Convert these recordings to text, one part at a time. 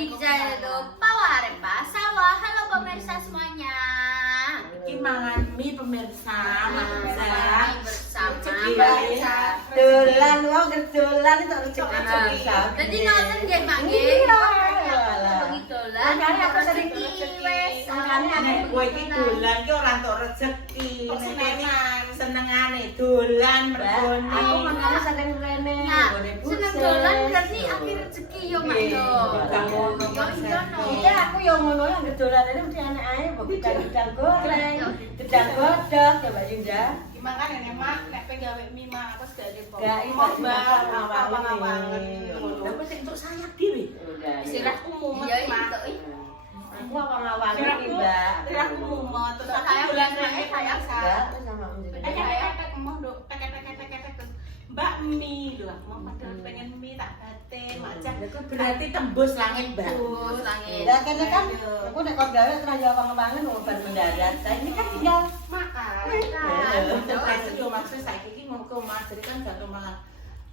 di channel Pawarepa Sawah. Halo pemirsa semuanya. Iki mangan mie pemirsa, bersama Dolan wong kedolan itu rezeki. Jadi nonton nggih Mak nggih. Bengi dolan. Makane aku sering wes. Makane nek kowe iki dolan ki ora entuk rezeki. Nek senengane dolan mergone. aku makane saking rene. Nah, seneng dolan berarti akhir rezeki yo Mak yo. Yo iya no. Iya aku yo ngono yang kedolan ini mesti enak ae mbok gedang goreng, gedang godhog ya Mbak Yunda. Gimana nek mak nek penggawe mie mak aku sudah ada Gak iso awang-awang. Tapi sing entuk sayap dhewe. Sirahku mumet Iya mak. itu. Aku awang-awang iki, Mbak. Sirahku mumet terus aku Saya bulan bilang nek saya saya sama menjadi. peket emoh nduk peket Mbak mie lho aku mau padahal pengen mie tak batin mak cah Berarti tembus langit, Mbak. Terus langit. Lah kene kan aku nek kok gawe terus yo awang-awangan wong bar mendarat. Lah ini kan tinggal makan. Terus yo maksud saiki iki ngono Mas, jadi kan gak mangan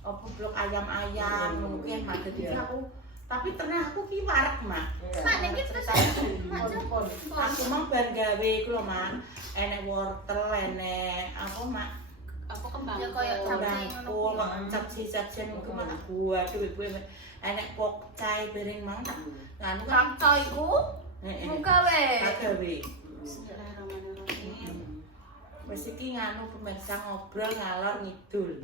opo blok ayam-ayam mungkin mak jadi aku tapi ternyata aku ki wareg, Mak. Mak niki terus Aku mau bar gawe iku lho, Mak. Enek wortel, enek apa, Mak? Apa kembang? Ya koyo Bangkul, capsi-capsian mungkin mana gua duwe enek pokcai piring mang tak nganu kan Kakco iku muka weh. gawe. Bismillahirrahmanirrahim. Wis iki nganu pemirsa ngobrol ngalor ngidul.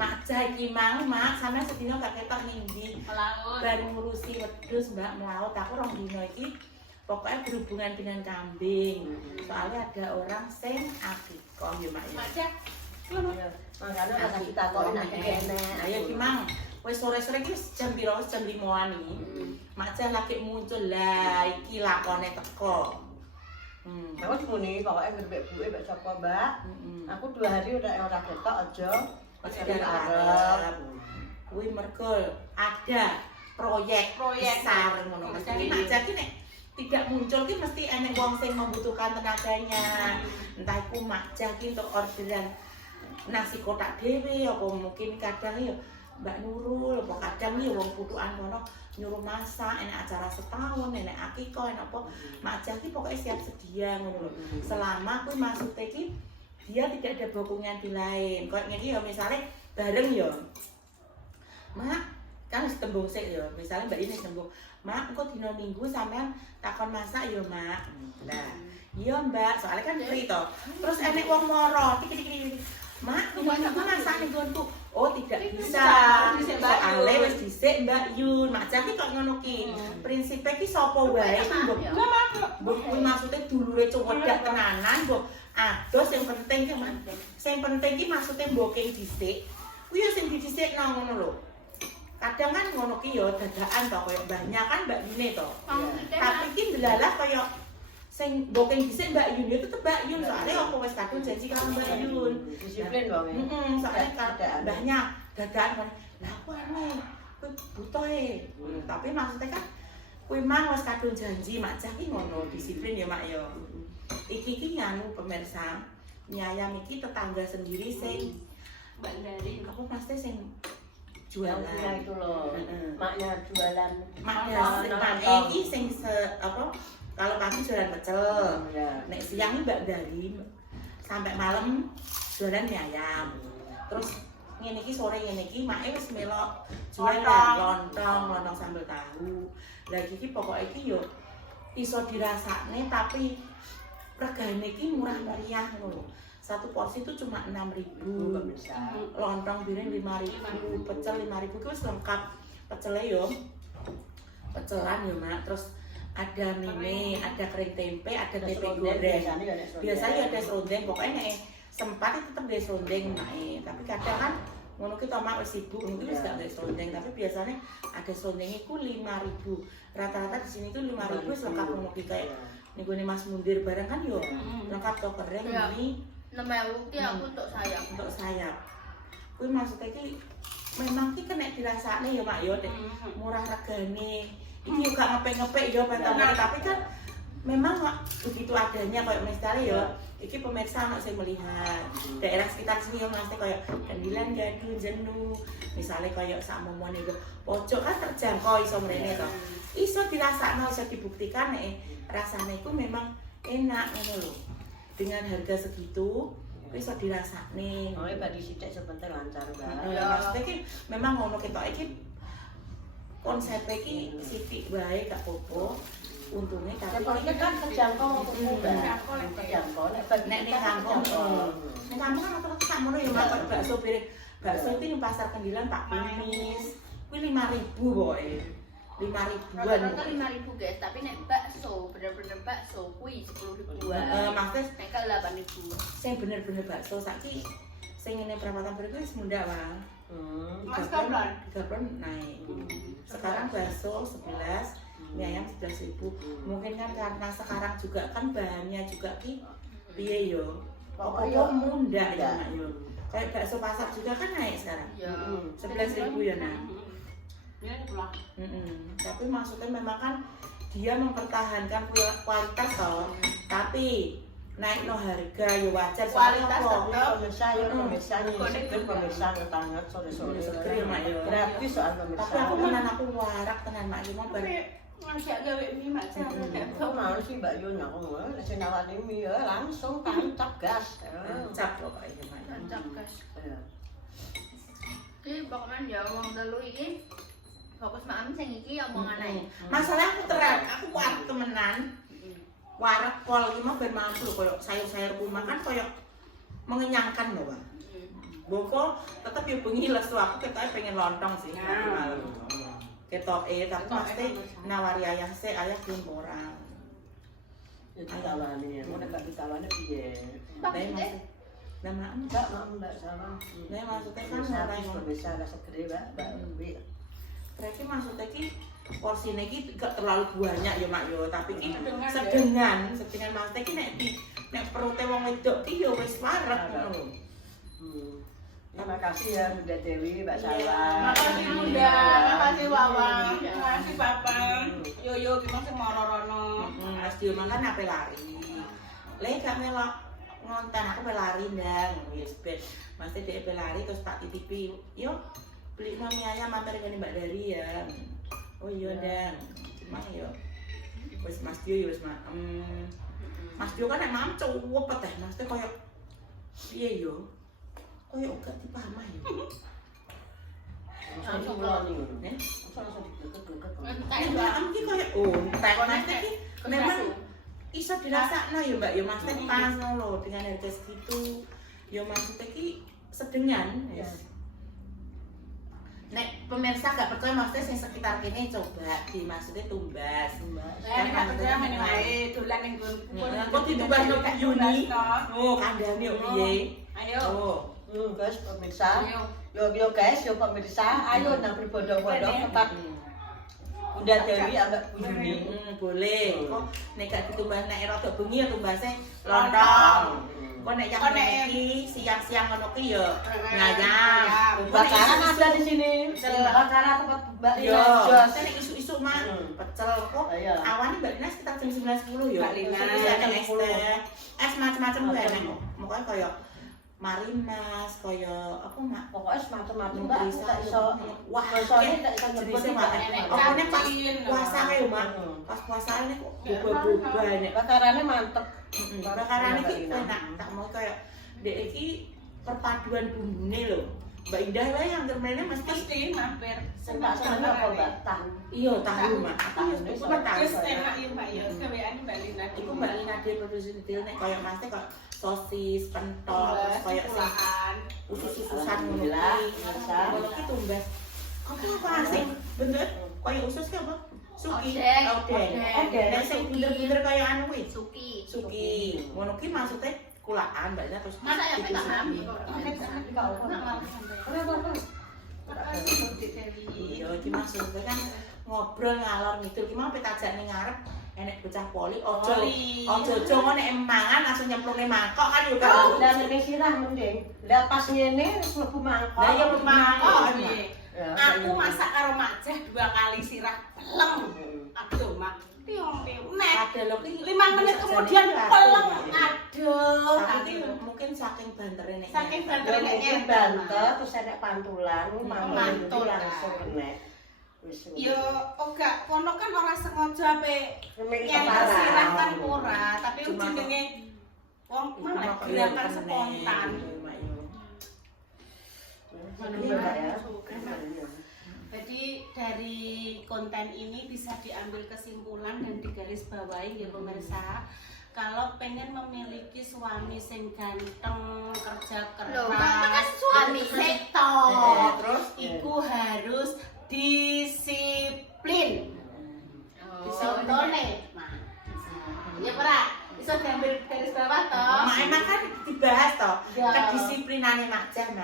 Mak Jah iki mang, Mak, sampe sedina gak ketok ning ndi. Melaut. Bar ngurusi wedhus Mbak melaut aku rong dino iki pokoknya berhubungan dengan kambing. Soalnya ada orang sing akikoh ya Mak ya. Mak cah. makane ora kita kok enak enak. Ayo ki mang, wis sore-sore ki jam piro? Jam 5-an iki. Mak Jah lagi muncul lah iki lakone teko. Aku muni pokoke mbek-mbeke mbek sapa, Mbak. Aku 2 hari udah ora ketok aja. Aja arep. Kuwi mergo ada proyek besar ngono. Mesti Mak Jah ki nek tidak muncul ki mesti enek wong sing membutuhkan tenaganya. Entah iku Mak Jah ki untuk orderan nasi kotak dhewe apa mungkin kadang ya Mbak Nurul apa kadang ya wong putukan kono nyuruh masak enek acara setahun enek akikoh enek apa Mak Jah ki pokoke siap sedia ngono lho. Selama kuwi maksude ki dia tidak ada bokongan di lain. Kok ngene ya misale bareng ya. Mak kan wis tembung sik ya. Misale Mbak ini tembung, "Mak, engko dina Minggu sampean takon masak ya, Mak." Lah, iya Mbak, soalnya kan free to. Terus enek wong moro, tik. Mak, aku masak ning nggonku. Oh, tidak bisa. Soale wis dhisik Mbak Yun. Mak Jah ki kok ngono ki. Prinsipe ki sapa wae ki mbok. Mbok kuwi maksude dulure cowok tenanan, mbok. Ados sing penting ki maksude mboking dhisik. Kuwi ya sing didhisikno ngono lho. Kadang kan ngono ki ya dadakan to koyo mbahnya kan Mbak Yune to. Tapi ki ndelalah koyo sing booking dhisik Mbak Yun ya tetep Mbak Yun soalnya aku wis kadung janji karo Mbak Yun. Disiplin wong. Soalnya mbahnya dadakan kon. Lah aku aneh, kuwi butuh e. Tapi maksudnya kan kuwi mang wis kadung janji Mak Jah ki ngono, disiplin ya Mak ya. Iki nganu pemirsa, mie ayam iki tetangga sendiri sing Mbak dari aku pasti sing jualan itu loh. Maknya jualan. Maknya iki sing apa kalau pagi jualan pecel, nek siang Mbak Dari sampai malam jualan mie ayam. Terus ngene iki sore ngene iki make wis melok jualan lontong sambal tahu. Lah iki pokoke iki yo iso dirasakne tapi regane iki murah meriah ngono. Satu porsi itu cuma 6.000. Lontong piring 5.000, pecel 5.000 itu wis lengkap. Pecele yo pecelan yo Mak. Terus ada mie, ada kering tempe, ada tempe goreng. Biasanya ada serundeng, pokoknya nek sempat itu tetep ada serundeng mae. Tapi kadang kan ngono ki to Mak wis sibuk, mungkin wis gak ada serundeng, tapi biasanya ada serundeng iku 5.000. Rata-rata di sini tuh 5.000 wis lengkap ngono ki kayak niku Mas Mundir barang kan yo lengkap to kering mie 6.000 ki aku untuk sayap. Untuk sayap. Kuwi maksudnya ki memang ki kena dirasakne ya Mak yo murah regane. Iki juga ngepek-ngepek yo pentane tapi kan memang begitu adanya kayak misalnya ya iki pemirsa anak saya melihat daerah sekitar sini yang ngasih kayak Kandilan, Gaduh, Jenuh misalnya kayak sak momone pojok kan terjangkau iso mrene to iso dirasakno, iso dibuktikan rasane iku memang enak ngono lho. Dengan harga segitu iso dirasakne. Oh, badi sithik sebentar lancar banget. Maksudnya ki memang ngono ketok iki konsepnya ki sithik wae gak apa-apa. Untungnya tapi Pokoknya kan terjangkau untuk muda. Terjangkau nek ning kampung. Ning kampung kan rata-rata sakmono ya makan bakso piring. Bakso itu yang pasar Kendilan Pak Kumis. Kuwi 5.000 pokoke. 5.000-an. Rata-rata 5.000 guys, tapi nek bakso, bener-bener bakso kuwi 10.000-an. Maksudnya Nek 8.000. sing bener-bener bakso saiki sing ngene perapatan beriku wis mundak, Bang. Mas Kaplan. 3 naik. Sekarang bakso 11, mie ayam 11.000. Mungkin kan karena sekarang juga kan bahannya juga ki piye yo. Pokoknya mundak ya, Mak yo. Kayak bakso pasar juga kan naik sekarang. Iya. 11.000 ya, Nak. Ya, pulang. Tapi maksudnya memang kan dia mempertahankan kualitas toh. Tapi naik no harga ya wajar Kualitas soalnya tetap. Pemirsa ngetangget sore-sore. Seger ya, Mak, ya. Gratis soal pemirsa. tapi aku tenan aku warak tenan Mak yo mau Tapi ngajak gawe mie mak Jan. Kok mau sih Mbak Yun aku sing nawani mie langsung tancap gas. cap pokoknya Mak. Rancak guys. Iya. Iki pokoknya ya wong telu iki fokus mak sing iki omongan ae. Masalah aku terang, aku warak temenan. Warak pol iki mah ben mampu koyo sayur-sayur rumah kan koyo mengenyangkan loh, Bang. Boko tetep yo bengi lesu aku ketoke pengen lontong sih. Ketoke tapi pasti nawari ayah sih, ayah belum orang. Jadi tawani, mau nek ditawani piye? Tapi masih nama Enggak, Mbak sama. Nah, maksudnya kan Bisa orang yang bisa ada segede, Mbak. berarti maksudnya ki porsinya ki gak terlalu banyak ya Mak yo, tapi ki Sedengan, sedengan maksudnya ki nek perutnya wong wedok ki yo wis warak ngono. Terima kasih ya Bunda Dewi, Mbak Sawa. Makasih Bunda, makasih Wawang, makasih Papa. Yo gimana sih mau rono. Mas Dio makan apa lari. Le gak melok ngonten aku pelari ndang wis ben. Mesti dhek pelari terus tak titipi. Yo beli mie ayam mampir ngene Mbak Dari ya. Oh iya ndang. Cuma yo wis Mas Dio yo wis Mas Dio kan nek mam cuwepet teh, mesti koyo piye yo? Koyo gak dipamah yo. Langsung mulai nih. Nek Langsung deket-deket. am ki koyo entek mesti ki memang iso dirasakno ya Mbak ya maksudnya pas lho dengan harga segitu ya maksudnya ki sedengan ya. Nek pemirsa gak percaya maksudnya sing sekitar kene coba di maksudnya tumbas. Saya nek percaya ngene wae dolan ning nggon. Kok ditumbas no Yuni? Oh, kandhane yo piye? Ayo. Oh. Guys, pemirsa. Yo guys, yo pemirsa, ayo nang berbondong-bondong tempat Bunda Dewi ambek Bu Yuni. Boleh. Kok nek gak ditumbas nek rada bengi ya tumbasnya lontong. Kok nek yang iki siang-siang ngono ki ya ngayam. Bakaran ada di sini. Bakaran tempat Mbak Yo, Ina. nek isu-isu mah pecel kok. Iya. Awane Mbak Lina sekitar jam 9.10 ya. Mbak Lina, es teh. Es macam-macam wae nek. Mokoke koyo marimas, koyo apa mak? Pokoknya semacam-macam Mbak, aku tak iso. Wah, Soalnya tak iso nyebutin Mbak. Apa nek pas puasa kae Mak? Pas puasa nek kok boba-boba nek. Bakarannya mantep. Bakaran iki enak, tak mau koyo dek iki perpaduan bumbune lho. Mbak Indah wae yang termene mesti mampir. Sentak seneng apa Mbak? Tahu. iya tahu Mak. Aku wis Tahu. pernah tahu. Wis enak ya Mbak ya. Gaweane Mbak Lina. Iku Mbak Lina dia produksi detail nek koyo mesti kok sosis, pentol, terus koyo sing usus-ususan ngono ki. Ngono ki tumbas. Aku apa sih? Bener koyo usus ki apa? Suki. Odeng. Nek sing bener-bener koyo anu kuwi. Suki. Suki. Ngono ki maksudnya kulaan Mbak Lina terus Masa ya tak hamil kok. Iya, iki maksudnya kan ngobrol ngalor ngidul ki mau petajak ning ngarep enek bocah poli ojo kok nek mangan langsung nyemplungne mangkok kan yo kan. Dan ini sirah mending. Lah pas ngene wis mlebu mangkok. Lah ya mlebu mangkok. Aku masak karo Makjah 2 kali sirah pelem. Aduh, Mak. Piung-piung. Nek Padahal ki 5 menit kemudian pelem. Aduh, tapi mungkin saking bantere nek. Saking bantere Mungkin banter terus enek pantulan, mantul langsung kena. Yo, oga, kono kan ora sengaja ape Remeki yang kepala. tersirat kan ora, tapi jenenge wong mana gerakan spontan. Jadi dari konten ini bisa diambil kesimpulan dan digarisbawahi ya pemirsa. Kalau pengen memiliki suami sing ganteng, kerja Loh, keras, kan suami setok, terus iku harus disiplin. Contohnya, ya pra, bisa diambil garis bawah toh. Mak emang kan dibahas toh Ya. kedisiplinane Mak Jan.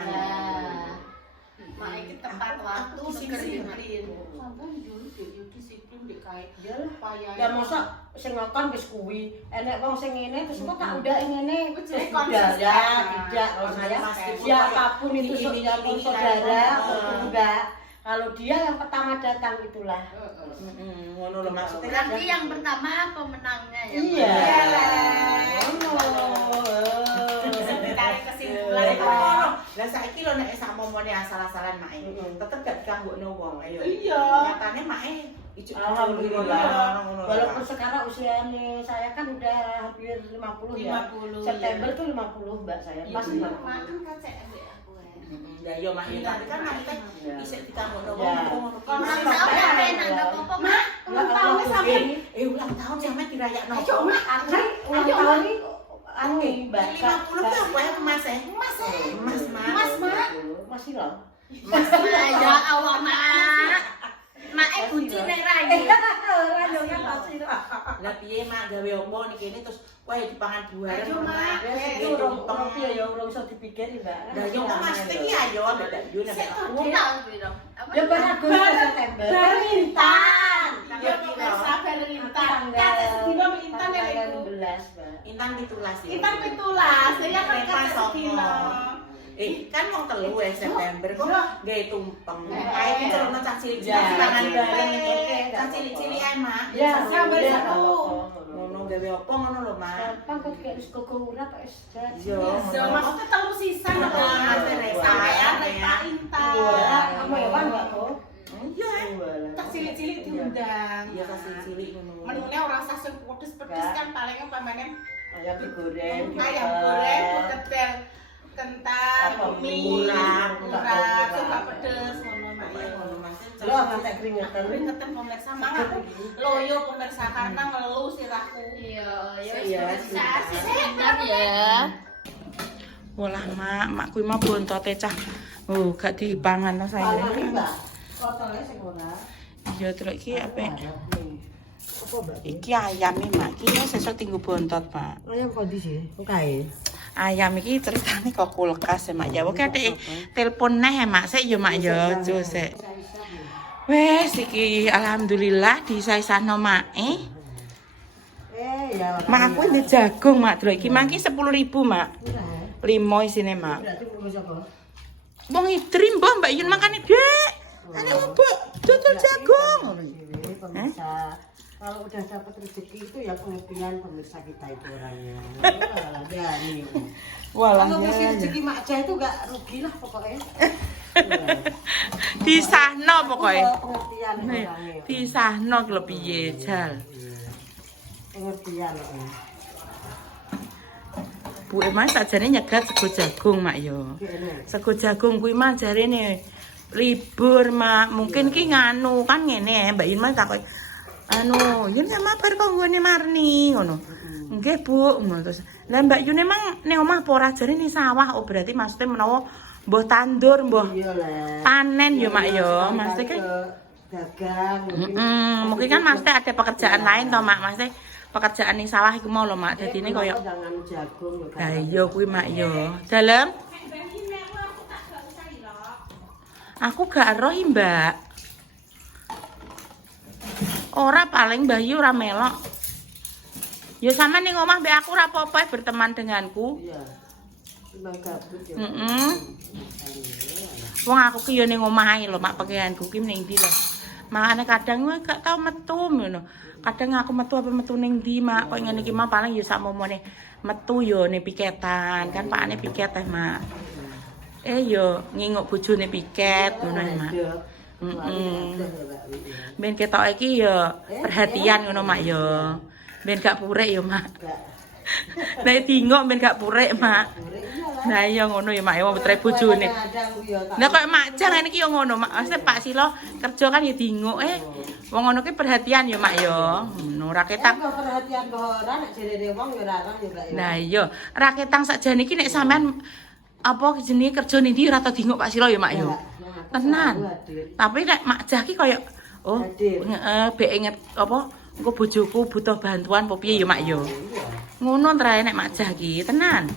Mak iki tepat waktu disiplin. Sampun dulu disiplin dek kae. Iyalah. Payah. Ya mosok sing ngakon wis kuwi. Enek wong sing ngene terus kok tak udah ngene. Jadi Tidak, konsisten. ya, tidak. Kalau saya siapapun itu siapapun saudara, enggak. Kalau dia yang pertama datang itulah. Ngono lho maksudnya kan Berarti yang pertama pemenangnya ya. Iya. Ditarik kesimpulan lah itu. ngono. Lah saiki lho nek sak momone asal-asalan Mak tetep gak dikanggokno wong. Ayo. Iya. Nyatane Mak ijuk Alhamdulillah. Walaupun sekarang usianya saya kan udah hampir 50 ya. 50, September ya. tuh 50 Mbak saya. Pas Iya. Makan kacek ambek aku. Ya yo Mak tadi kan Mak teh isih dikanggokno wong Ya. ngono. Kalau Kan tahu Mak ya enak enggak apa-apa, Mak. Ulang tahun sampai ulang tahun sampe dirayakno. Ayo, Mak. Kan ulang tahun ini anu Mbak. 50 tuh apa ya Mas eh? Mas, Mas Mak. Mas, Mak. Masih loh. Ya Allah, Mak. Mak bucine rayu. Ora yo kan masih loh. Lah piye Mak gawe opo niki ini terus wae dipangan buah. Ayo, Mak. Ya urung piye ya urung iso dipikir Mbak. Lah yo kok Mas iki ayo ambek Mbak Yun ambek aku. Tahun piro? Apa? Ya bar Agustus September. Berintan. Ya, Ya piro? pemirsa berintan. Tanggal Kata sedina intan ya tanggal iku. 16 Mbak. Intan 17 ya. Intan 17. Saya kan Lepas kata sopo. sedina. Kan wong telu September kok gawe tumpeng. Ae iki cerono cah cilik-cilik Ya, pangan ya, bareng ya, iki. ya, Cah cilik-cilik ae Mak. Ya, Sampai ya, satu. Ngono gawe opo ngono lho Mak. Gampang kok kayak wis koko urap wis jadi. Yo. So, maksudnya telu sisan Ya, lho. Mas, Reva. Sampean Reva Intan. Kamu ya kan Mbak kok? Iya. Tak cilik-cilik diundang. Iya cah cilik ngono. Menune ora usah sing pedes-pedes kan paling pamane Ayam digoreng, ayam goreng, ketel, kentang, Apa, mie, murah, murah, coba pedes ngono Mak. Iya ngono Mas. Lo ngantek keringetan. Keringetan pemirsa, mangan loyo pemirsa karena ngeluh sirahku. Iya, ya Iya, sehat ya. Walah mak kuwi mah bontote cah. Gak dipangan to saya. Pangan iki Mbak. Kotone sing ora. Iya terus iki apa? Apa Mbak? Iki ayam iki mak. Iki sesuk tinggu bontot, Pak. Ayam kondisi, kae. Ayam iki ceritane kok kulkas ya mak. Ya oke adek telepon neh ya mak. Sik yo mak yo, cus sik. Wes iki alhamdulillah disisahno mak. Ya. Mak aku ini jagung mak. Terus iki mak iki 10.000 mak. 5 isine mak. Berarti perlu sapa? Wong idrim mbah Mbak Yun makane, Dek. Ane opo? Dodol jagung. Pemirsa, kalau udah dapat rezeki itu ya pengertian pemirsa kita itu orangnya. Ya nih. Walah. Kalau ngasih rezeki makja itu gak rugi lah pokoknya. Disahno pokoke. Pengertian orangnya. Disahno lho piye, Jal. Pengertian. Bu Emma sajane nyegat sego jagung mak yo. Sego jagung kuwi mah jarene libur mak. Mungkin ki nganu kan ngene Mbak Yun mah takut anu, Yun sama bar kok nggone Marni ngono. Nggih Bu, ngono terus. Lah Mbak Yun emang ning omah apa ora jarene sawah? Oh berarti maksudnya menawa mbuh tandur, mbuh panen yo mak yo. Maksudnya kan dagang. mungkin kan maksudnya ada pekerjaan lain toh mak. Maksudnya pekerjaan ning sawah iku mau lho mak. Dadine koyo jangan jagung. lah iya kuwi mak yo. Dalem aku gak roh Mbak. Ora paling Mbak Yu ora melok. Ya sama ning omah mbek aku ora apa-apa berteman denganku. Iya. Cuma gabut ya. Wong aku ki yo ning omah ae lho mak pakaianku ki ning ndi lho. Makane kadang gak tau metu ngono. Kadang aku metu apa metu ning ndi mak. Kok ngene iki mah paling yo sak momone metu yo ning piketan. Kan pakane piket teh mak. Yo nginguk bojone piket ngono mak. Ben ketok iki ya perhatian ngono mak ya. Ben gak purek ya mak. Nek dingok ben gak purek mak. Nah iya ngono ya mak ya wong putre bojone. Lah kok mak jang ngene iki ya ngono mak. Maksudnya Pak Silo kerja kan ya dingok wong ngono ki perhatian ya mak ya. Ngono ra ketang. Perhatian kok ora nek jerene wong ya ora ya Mbak. Nah iya, ra ketang sakjane iki nek sampean apa jenenge kerja ning ndi ora tau dingok Pak Silo ya mak ya. Tenan. Tapi nek mak jah ki koyo heeh bek inget apa engko bojoku butuh bantuan apa piye ya mak ya. Ngono trae nek mak jah ki tenan.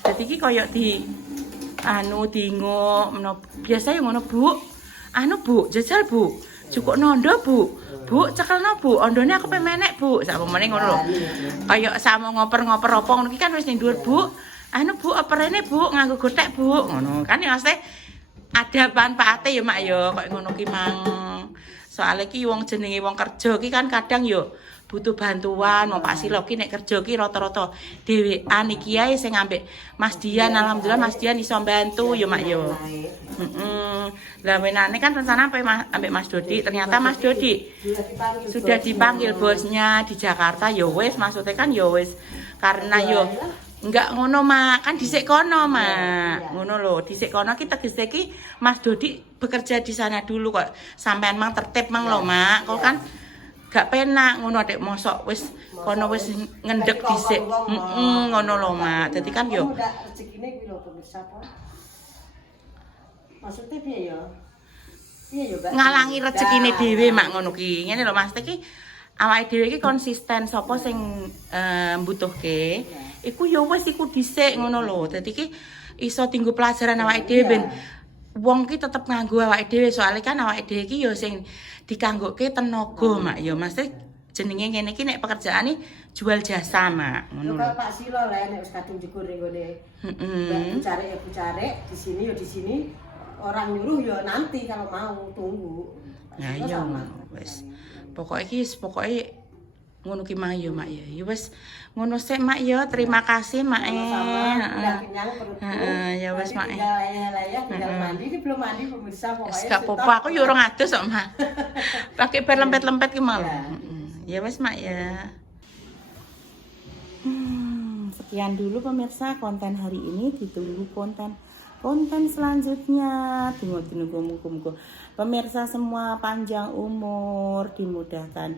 Dadi iki koyo di dingok biasa ya ngono Bu. Bu, jajal Bu. Cukup nondo Bu. Bu, cekelno Bu. Ondone aku pemenek Bu. Sak pemene ngono lho. Kayak sama ngoper-ngoper apa ngono iki kan wis ning dhuwur Bu. Bu operene Bu nganggo gotek Bu. Ngono kan ya mesti ada manfaate ya Mak ya. Kok ngono ki mang. Soale ki wong jenenge wong kerja ki kan kadang yo butuh bantuan. Wong Pak Silo ki nek kerja ki rata-rata dhewean iki ae sing ambek Mas Dian. Alhamdulillah Mas Dian iso bantu ya Mak ya. Lah menane kan rencana ambek Mas Dodi, ternyata Mas Dodi sudah dipanggil bosnya di Jakarta ya wis, maksudnya kan ya wis karena yo enggak ngono Mak, kan dhisik kono Mak. Ngono lho, dhisik kono ki tegese ki Mas Dodi bekerja di sana dulu kok. Sampean mang tertib mang lho Mak. Kok kan gak penak ngono adek mosok wis kono wis ngendek dhisik. Ngono lho Mak. Dadi kan yo rezekine kuwi lho pemirsa apa? Maksudnya piye ya? Piye ya, Mbak? Ngalangi rezekine dhewe Mak ngono ki. Ngene lho Mas, iki awake dhewe iki konsisten sapa sing mbutuhke. Iku ya wis iku dhisik ngono lho. Dadi ki iso tinggu pelajaran awake dhewe ben wong ki tetep nganggo awake dhewe soalnya kan awake dhewe ki ya sing dikanggoke tenaga Mak ya. Mesti jenenge ngene iki nek pekerjaane jual jasa Mak ngono lho. Pak Silo lah nek wis kadung dikur ning gone. Mbak cari ya cari, di sini ya di sini. Orang nyuruh ya nanti kalau mau tunggu. Ya iya wis. Pokoke ngono ki Mak ya Mak ya. Ya wis ngono sik Mak ya. Terima kasih Mak. Ya wis Mak. Tinggal mandi iki belum mandi pemirsa pokoknya. Gak apa-apa aku yo ora ngadus kok Mak. Pakai bar lempet-lempet ki malah. Ya wis Mak ya. Sekian dulu pemirsa konten hari ini, ditunggu konten selanjutnya. Tunggu muga-muga pemirsa semua panjang umur, dimudahkan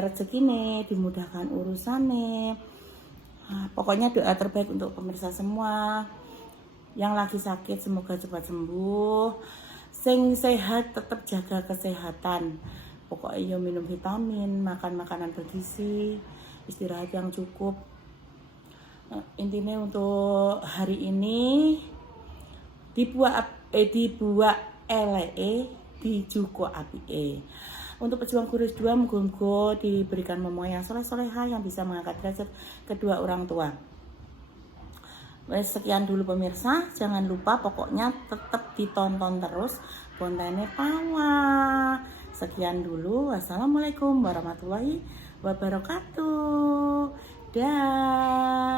rezekine, dimudahkan urusane. Pokoknya doa terbaik untuk pemirsa semua. Yang lagi sakit semoga cepat sembuh. Sing sehat tetap jaga kesehatan. Pokoknya minum vitamin, makan makanan bergizi, istirahat yang cukup. Intinya untuk hari ini dibuat dijuko apike. Untuk pejuang kurus 2 muga-muga diberikan momongan yang soleh-soleha yang bisa mengangkat derajat kedua orang tua. Sekian dulu pemirsa, jangan lupa pokoknya tetap ditonton terus kontennya Pawa. Sekian dulu, wassalamualaikum warahmatullahi wabarakatuh. Dah.